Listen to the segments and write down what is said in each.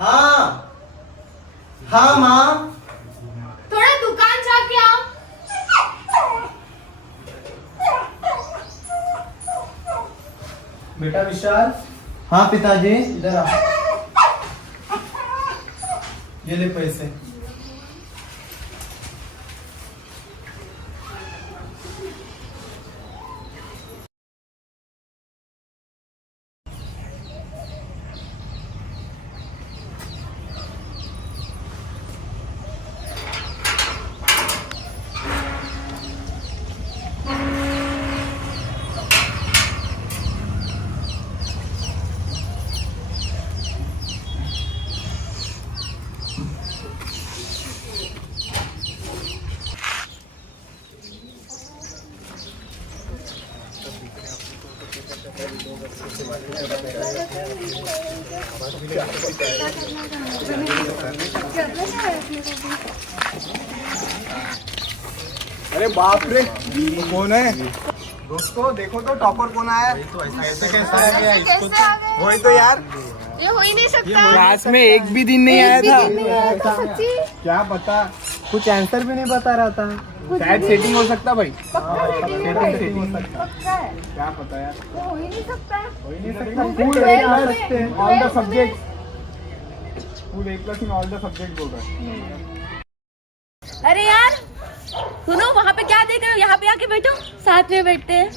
हाँ हाँ माँ। थोड़ा दुकान जाके आओ। बेटा विशाल। हाँ पिताजी इधर आ। ये ले पैसे। अरे बाप रे, कौन है दोस्तों? देखो तो टॉपर कौन आया। ऐसे कैसे आ गया इसको? वही तो यार, ये हो ही नहीं सकता। क्लास में एक भी दिन नहीं आया था। सच्ची? क्या पता, कुछ आंसर भी नहीं बता रहा था। शायद सेटिंग हो सकता भाई। पक्का सेटिंग हो सकता। पक्का है। क्या पता यार, ये हो ही नहीं सकता। हो ही नहीं सकता। फुल Full ए A प्लस सकते हैं। ऑल द 12th में। Subject, full A plus in all the subject बोल रहा है। अरे यार सुनो, वहाँ पे क्या देख रहे हो? यहाँ पे आके बैठो, साथ में बैठते हैं।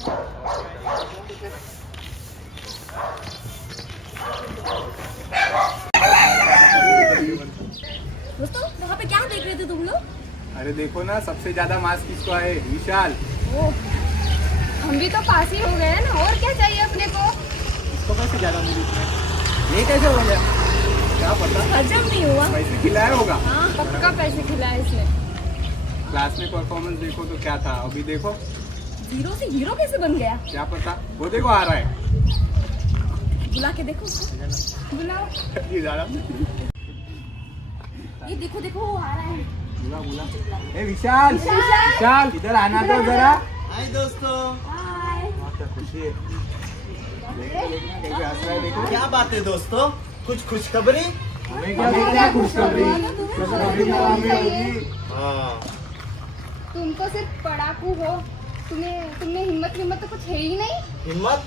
दोस्तों वहाँ पे क्या देख रहे थे तुम लोग? अरे देखो ना, सबसे ज्यादा मार्क्स किसको आए? विशाल। हम भी तो पास ही हो गए हैं ना, और क्या चाहिए अपने को? इसको कैसे ज्यादा मिली इसमें? ये कैसे हो गया? क्या पता, हजम नहीं हुआ। पैसे खिलाया होगा। हाँ पक्का पैसे खिलाए इसने। क्लास में परफॉर्मेंस देखो तो क्या था, अभी देखो। जीरो से हीरो कैसे बन गया? क्या पता, वो देखो आ रहा है। बुला के देखो उसको। बुलाओ। ये ज्यादा ये देखो देखो वो आ रहा है। बुला बुला। ए विशाल, विशाल इधर आना तो जरा। हाय दोस्तों। हाय। क्या खुशी है, कैसे हंस रहा है देखो। क्या बात है दोस्तों? कुछ खुशखबरी? हमें क्या देखना है खुशखबरी? खुशखबरी तो हमें होगी। हाँ। तुम तो सिर्फ पढ़ाकू हो, तुमने हिम्मत तो कुछ है ही नहीं। हिम्मत?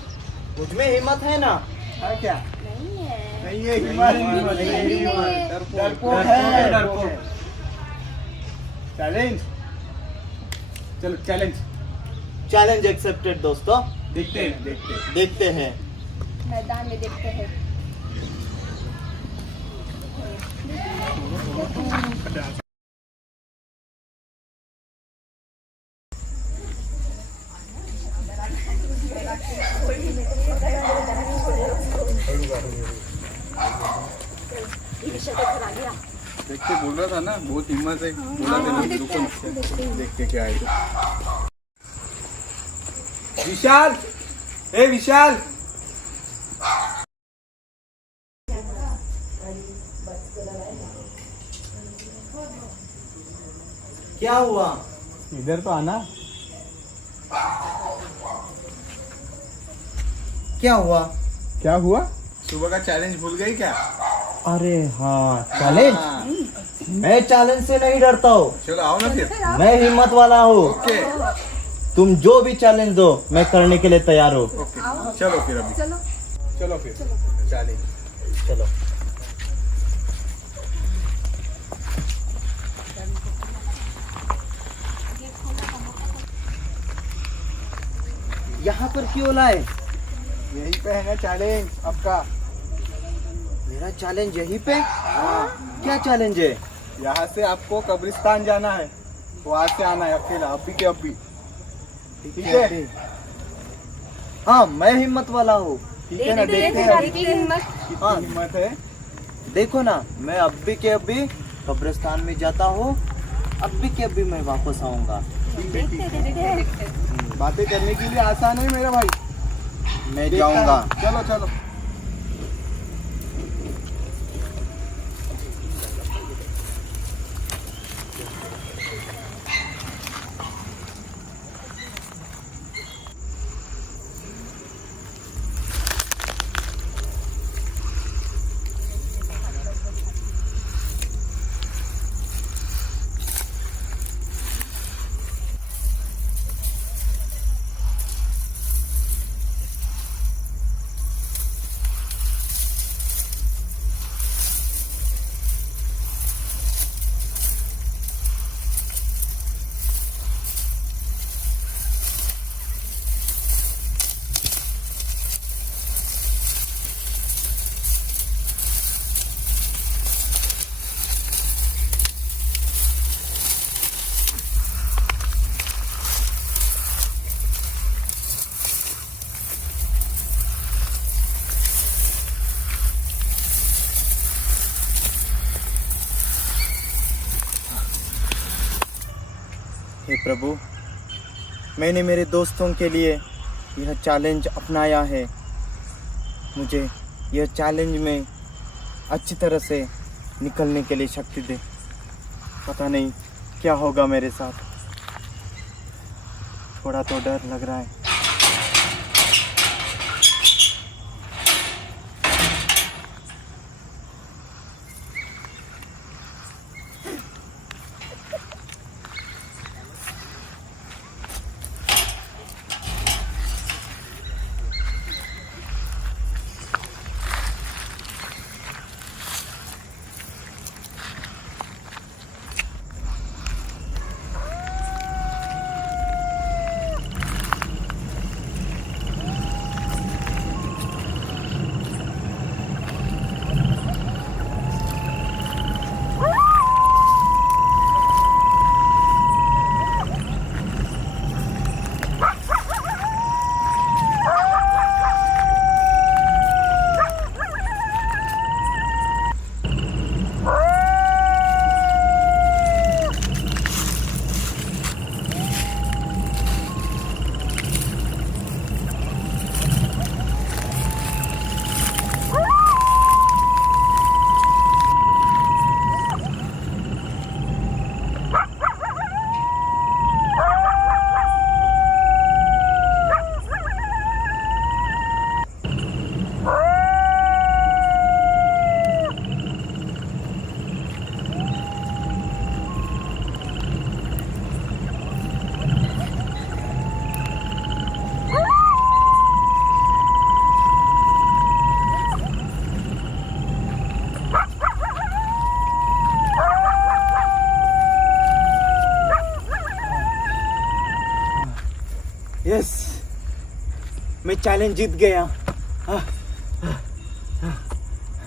मुझ में हिम्मत है ना। है क्या? नहीं है। नहीं है हिम्मत, नहीं है। डरपोक है, डरपोक। चैलेंज, चलो चैलेंज। चैलेंज एक्सेप्टेड दोस्तों। देखते हैं, देखते हैं। देखते हैं। मैदान में देखते हैं। देखते बोल रहा था ना, बहुत हिम्मत है। बोला था ना, रुको ना, देखते क्या है। विशाल, ए विशाल। क्या हुआ? इधर तो आना। क्या हुआ? क्या हुआ? सुबह का चैलेंज भूल गई क्या? अरे हाँ चैलेंज। हाँ, मैं चैलेंज से नहीं डरता हूँ। चलो आओ ना फिर। मैं हिम्मत वाला हूँ। ओके तुम जो भी चैलेंज दो मैं करने के लिए तैयार हूँ। ओके, चलो फिर अभी। चलो। चलो फिर चैलेंज। चलो। यहाँ पर क्यों लाए? यहीं पे है ना चैलेंज आपका। मेरा चैलेंज यहीं पे? क्या चैलेंज है? यहाँ से आपको कब्रिस्तान जाना है, वहाँ से आना है अकेला, अभी के अभी। ठीक है? हाँ मैं हिम्मत वाला हूँ। ठीक है ना, देखते हैं अभी हिम्मत। कितनी हिम्मत है। देखो ना, मैं अभी के अभी कब्रिस्तान में जाता हूँ, अभी के अभी मैं वापस आऊंगा। बातें करने के लिए आसान है मेरा भाई। मैं जाऊंगा। चलो चलो। हे प्रभु, मैंने मेरे दोस्तों के लिए यह चैलेंज अपनाया है। मुझे यह चैलेंज में अच्छी तरह से निकलने के लिए शक्ति दे। पता नहीं क्या होगा मेरे साथ। थोड़ा तो डर लग रहा है। यस, मैं चैलेंज जीत गया।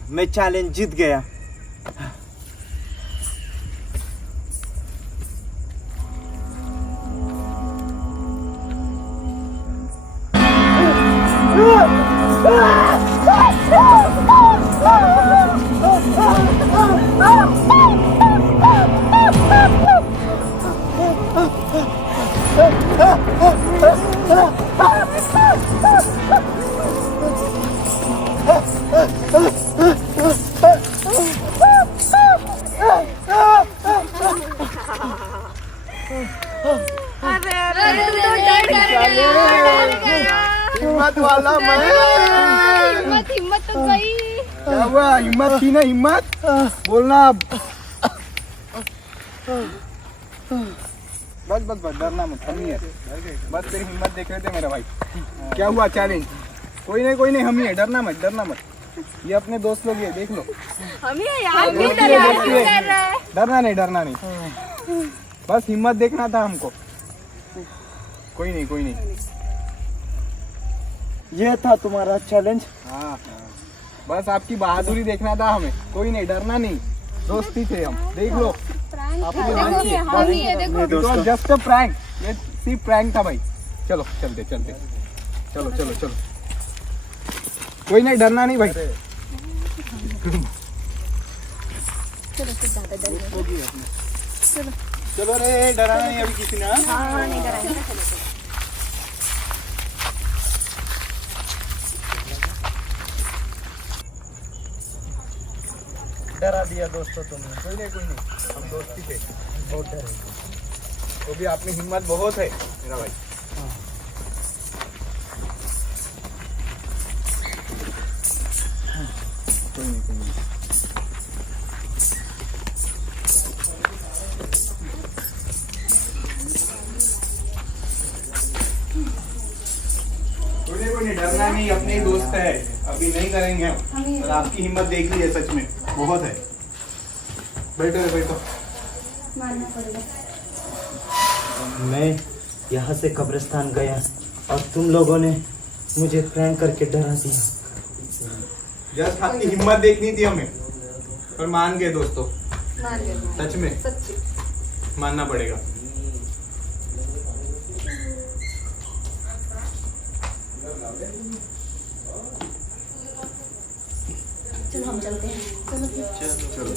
मैं चैलेंज जीत गया। अरे तू तो डर गया। हिम्मत वाला मैं। हिम्मत तो गई। क्या हुआ? हिम्मत थी ना? हिम्मत बोलना अब। बस बस बस, डरना मत, हम ही है। बस तेरी हिम्मत देख रहे थे मेरा भाई। क्या हुआ चैलेंज? कोई नहीं, हम ही है। डरना मत, डरना मत। ये अपने दोस्त लोग ये देख लो। हम ही है यार, क्यों डर रहा है? डरना नहीं। बस हिम्मत देखना था हमको। कोई नहीं। यह था तुम्हारा चैलेंज। हाँ, बस आपकी बहादुरी देखना था हमें। कोई नहीं, डरना नहीं। दोस्ती थे हम, देख लो। जस्ट प्रैंक, ये सिर्फ प्रैंक था भाई। चलो चलते। चलो। कोई नहीं, डरना नहीं भाई। चलो रे, डराना नहीं अभी किसी ने। हाँ, नहीं डराएंगे। डरा दिया दोस्तों तुमने। कोई नहीं, हम दोस्ती थे। बहुत डरे, वो भी आपकी हिम्मत बहुत है मेरा भाई। कोई नहीं। कोई नहीं, डरना नहीं, अपने ही दोस्त है। अभी नहीं करेंगे हम। और आपकी हिम्मत देख ली है, सच में बहुत है। बैठो। मानना पड़ेगा। मैं यहाँ से कब्रिस्तान गया और तुम लोगों ने मुझे प्रैंक करके डरा दिया। जस्ट आपकी हिम्मत देखनी थी हमें, और मान गए दोस्तों। मान गए। सच में सच्ची। मानना पड़ेगा। चलो हम चलते हैं। चलो।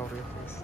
cover your face.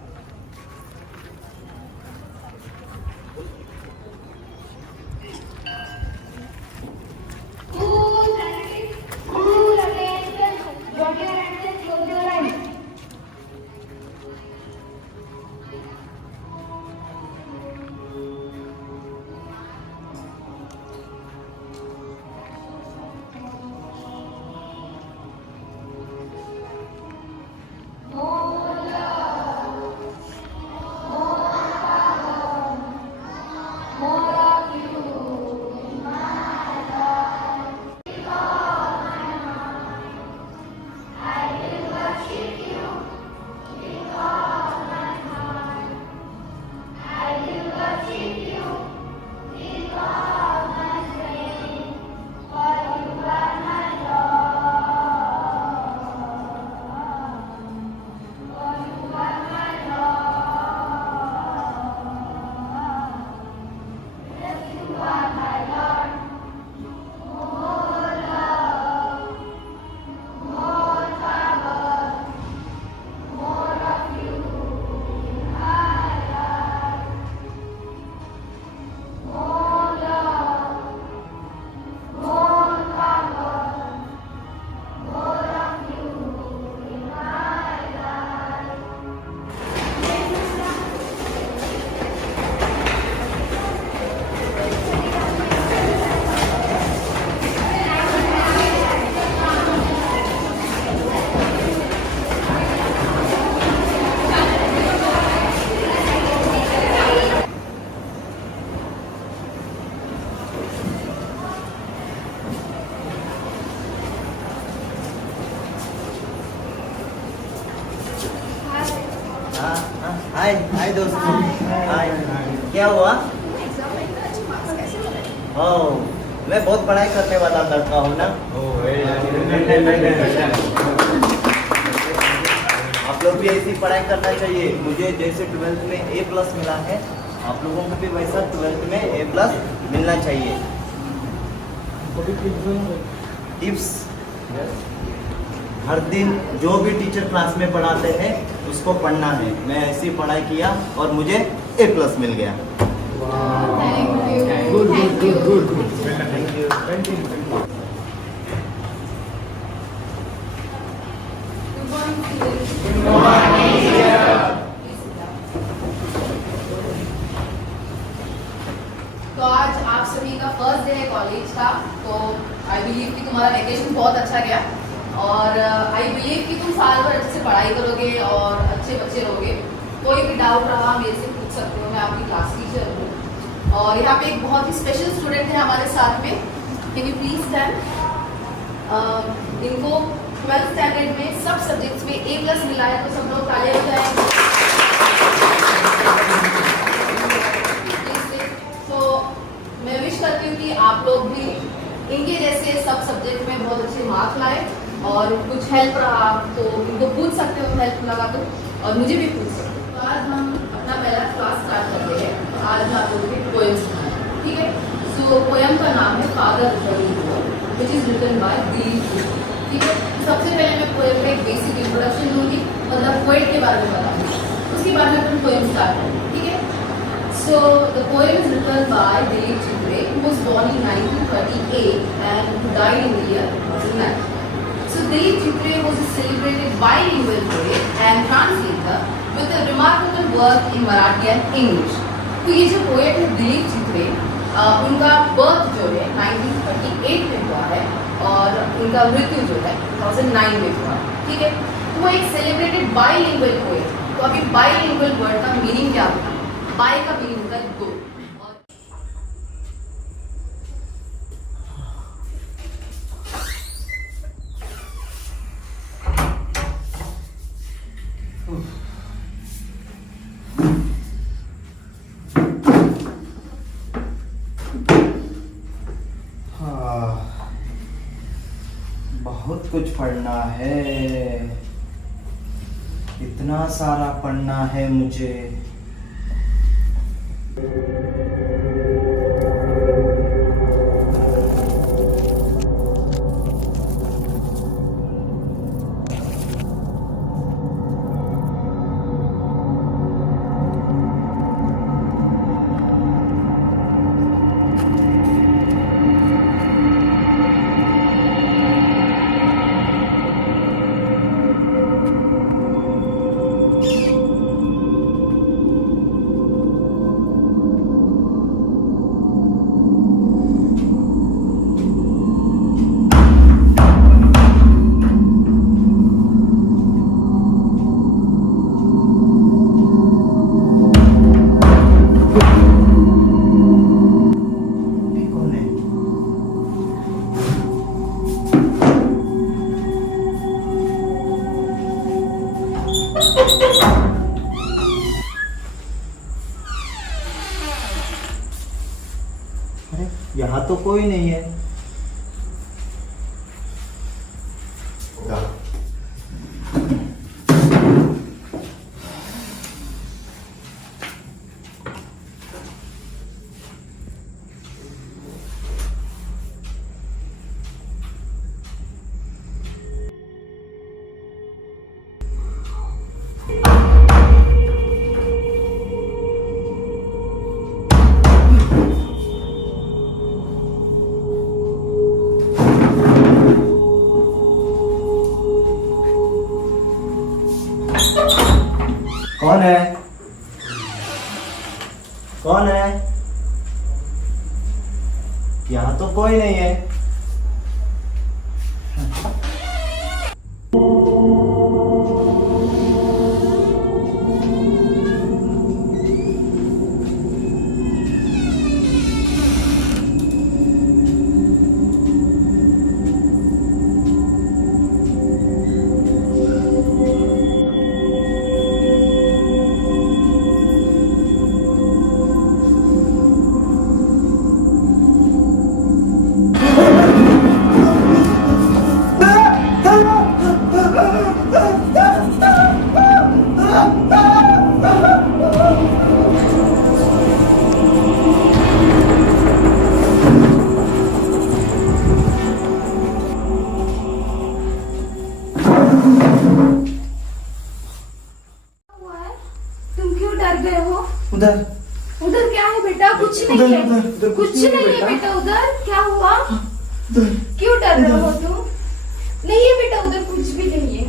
हाय हाय दोस्तों, हाय। क्या हुआ? ओह, मैं बहुत पढ़ाई करने वाला लड़का हूँ ना। आप लोग भी ऐसी पढ़ाई करना चाहिए। मुझे जैसे 12th में A+ मिला है, आप लोगों को भी वैसा 12th में A+ मिलना चाहिए। टिप्स, हर दिन जो भी टीचर क्लास में पढ़ाते हैं उसको पढ़ना है। मैं ऐसी पढ़ाई किया और मुझे A+ mill Gaya. Thank you. तो आज आप सभी का फर्स्ट डे है कॉलेज का, तो आई बिलीव कि तुम्हारा वेकेशन बहुत अच्छा गया और आई बिलीव कि तुम साल भर अच्छे से पढ़ाई करोगे और अच्छे बच्चे रहोगे। कोई भी डाउट रहा मेरे से पूछ सकते हो, मैं आपकी क्लास टीचर हूँ। और यहाँ पे एक बहुत ही स्पेशल स्टूडेंट है हमारे साथ में, कैन यू प्लीज स्टैंड। इनको 12th स्टैंडर्ड में सब सब्जेक्ट्स में A+ मिला है, तो सब लोग तालियां बजाएं। तो मैं विश करती हूँ कि आप लोग भी इनके जैसे सब सब्जेक्ट में बहुत अच्छे मार्क्स लाए और कुछ हेल्प रहा तो इनको पूछ सकते हो हेल्प लगा तो, और मुझे भी पूछ सकते हो। तो आज हम अपना पहला क्लास स्टार्ट करते हैं। आज आप लोगों के पोएम सुनाएं, ठीक है। सो पोएम का नाम है father which is written by Dilip Chitre, ठीक है। सबसे पहले मैं पोएम का एक बेसिक इंट्रोडक्शन दूंगी, मतलब पोएट के बारे में बताऊंगी, उसके बाद में अपन पोएम स्टार्ट करेंगे, ठीक है। So the poem is written by Dilip Chitra, who was born in 1938 and who died in the year 2009. So Dilip Chitra was a celebrated bilingual poet and translator with a remarkable work in Marathi and English. तो ये जो poet है दिलीप चित्रे, उनका birth जो है 1938 में हुआ है और उनका मृत्यु जो है 2009 में हुआ है, ठीक है। तो वो एक celebrated bilingual poet। तो अभी bilingual word का मीनिंग क्या होता है? बाय का मीनिंग होता है दो। बहुत कुछ पढ़ना है, इतना सारा पढ़ना है मुझे। कोई नहीं है। कौन है? कौन है? यहाँ तो कोई नहीं है। तुम क्यों डर गए हो? उधर उधर क्या है बेटा? कुछ नहीं उधर, है। उधर, उधर कुछ नहीं है बेटा। उधर क्या हुआ? उधर क्यों डर रहे हो तुम? नहीं है बेटा, उधर कुछ भी नहीं है।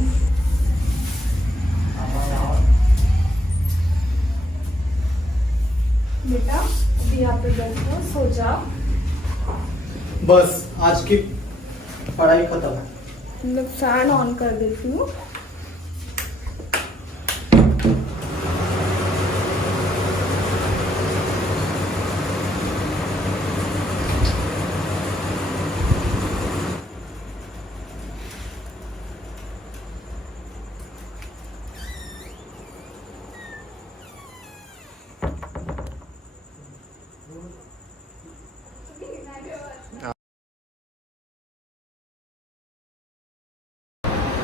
बेटा अभी यहाँ पे बैठो, सो जाओ। बस आज की पढ़ाई खत्म है। मैं फैन ऑन कर देती हूँ।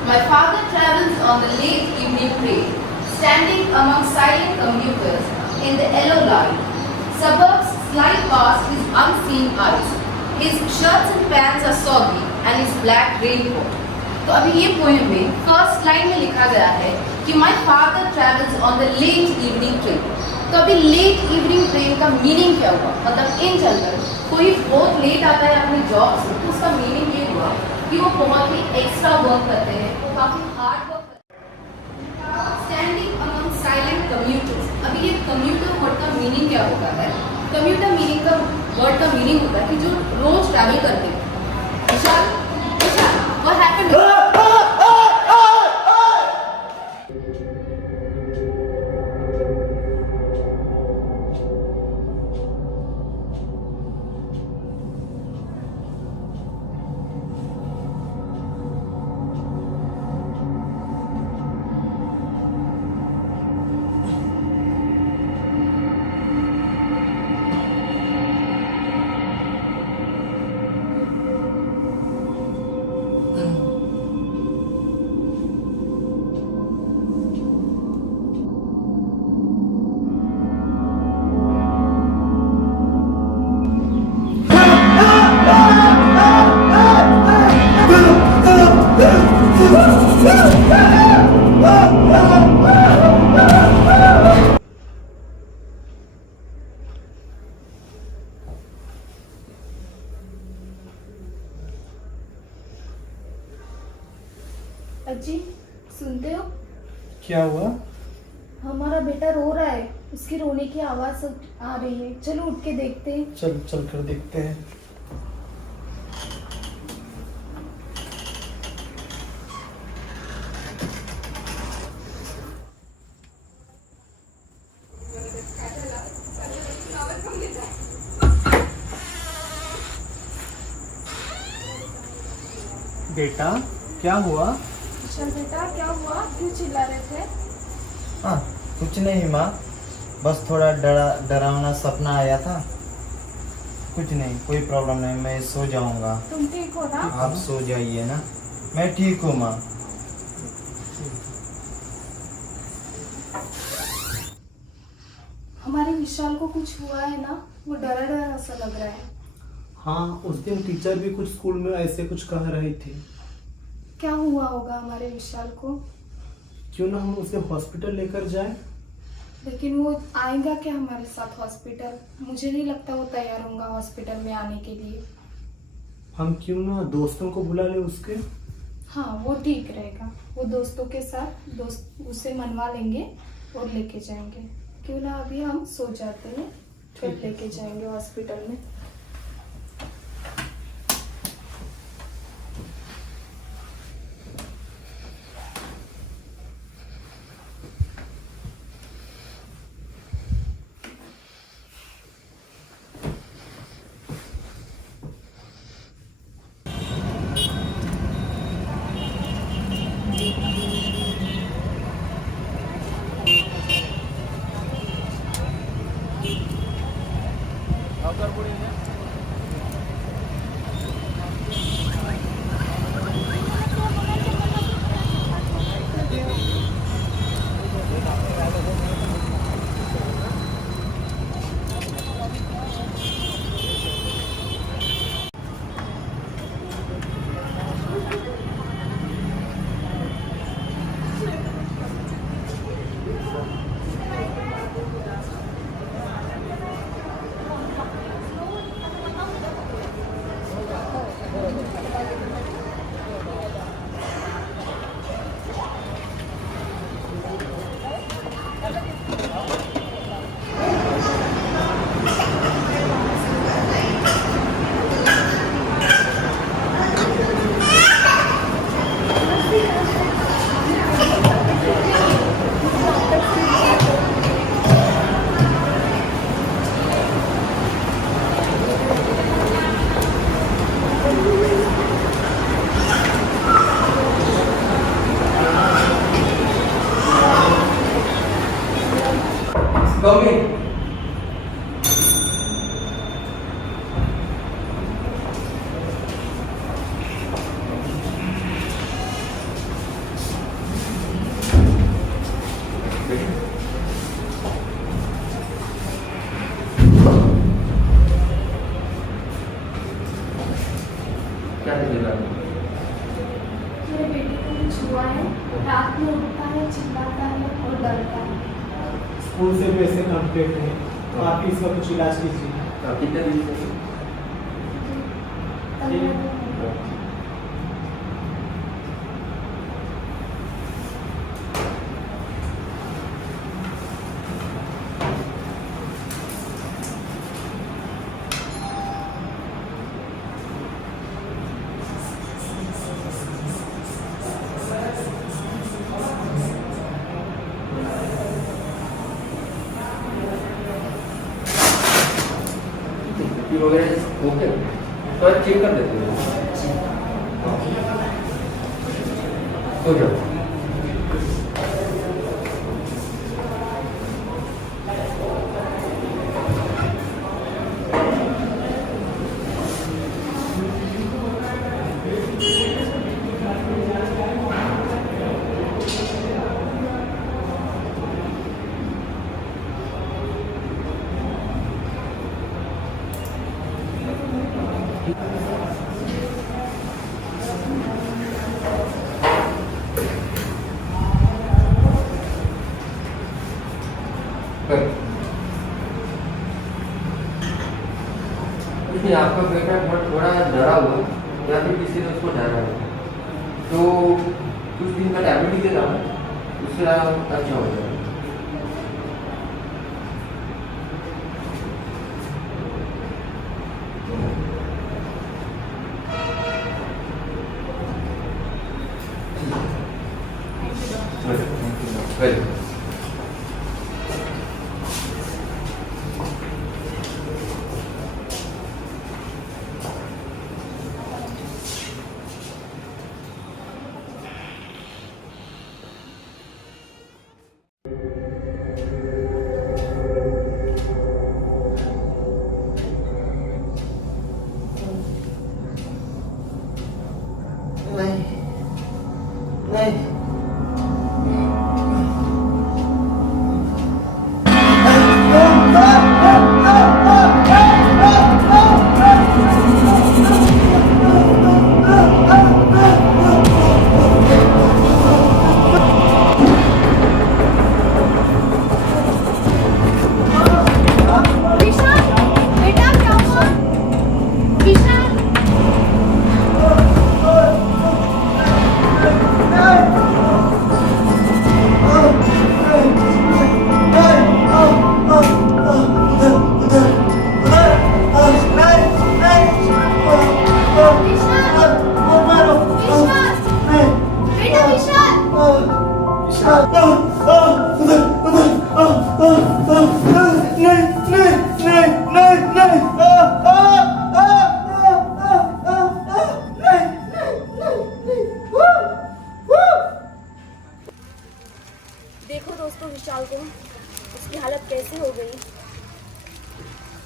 My father travels on the late evening train, standing among silent commuters in the yellow light. Suburbs slide past his unseen eyes. His shirts and pants are soggy and his black raincoat. तो अभी ये poem में first line में लिखा गया है कि my father travels on the late evening train. तो अभी लेट इवनिंग ट्रेन का मीनिंग क्या हुआ? मतलब इन जनरल कोई बहुत लेट आता है अपनी जॉब से तो उसका मीनिंग ये हुआ कि वो बहुत ही एक्स्ट्रा वर्क करते हैं, वो काफी हार्ड वर्क करते हैं। Standing among silent commuters. अभी ये कम्यूटर वर्ड का मीनिंग क्या होता है? कम्यूटर मीनिंग का वर्ड का मीनिंग होता है कि जो रोज ट्रैवल करते हैं। विशाल, विशाल, what happened? अजी सुनते हो? क्या हुआ? हमारा बेटा रो रहा है, उसकी रोने की आवाज आ रही है। चलो उठ के देखते हैं। चल चल कर देखते हैं। बेटा क्या हुआ? चल बेटा क्या हुआ? क्यों चिल्ला रहे थे? हाँ कुछ नहीं माँ, बस थोड़ा डरावना सपना आया था। कुछ नहीं, कोई प्रॉब्लम नहीं, मैं सो जाऊंगा। तुम ठीक हो ना? आप सो जाइए ना, मैं ठीक हूँ माँ। हमारे विशाल को कुछ हुआ है ना, वो डरा डरा सा लग रहा है। हाँ, उस दिन टीचर भी कुछ स्कूल में ऐसे कुछ कह रही थी। क्या हुआ होगा हमारे विशाल को? क्यों ना हम उसे हॉस्पिटल लेकर जाएं? लेकिन वो आएगा क्या हमारे साथ हॉस्पिटल? मुझे नहीं लगता वो तैयार होगा हॉस्पिटल में आने के लिए। हम क्यों ना दोस्तों को बुला ले उसके? हाँ, वो ठीक रहेगा। वो दोस्तों के साथ दोस्त उसे मनवा लेंगे और लेके जाएंगे। क्यों ना अभी हम सो जाते हैं, फिर ठीक है। लेके जाएंगे हॉस्पिटल में। Come in. क्या करेगा? मेरे बेटे को कुछ हुआ है, रात में उठता है, चिल्लाता है और डरता है। स्कूल से पैसे कंप्लीट हैं, तो आप ही इसका कुछ इलाज कीजिए। कितने दिन से? वगैरह ओके, तो आप चेक कर लेते हो। हो जाओ। देखिए आपका बेटा थोड़ा डरा हुआ या फिर किसी ने उसको डरा हुआ, तो कुछ दिन का टैबलेट ही देगा, उससे अच्छा हो जाएगा। वेलकम।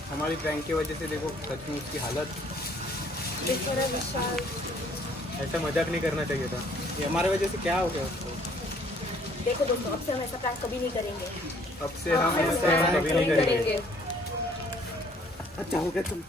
हमारी प्रैंक की वजह से देखो सच में उसकी हालत। बेचारा विशाल। ऐसा मजाक नहीं करना चाहिए था। ये हमारे वजह से क्या हो गया उसको? देखो दोस्तों, अब से हम ऐसा प्रैंक कभी नहीं करेंगे। अब से हम कभी नहीं करेंगे। करेंगे। अच्छा हो गया तुम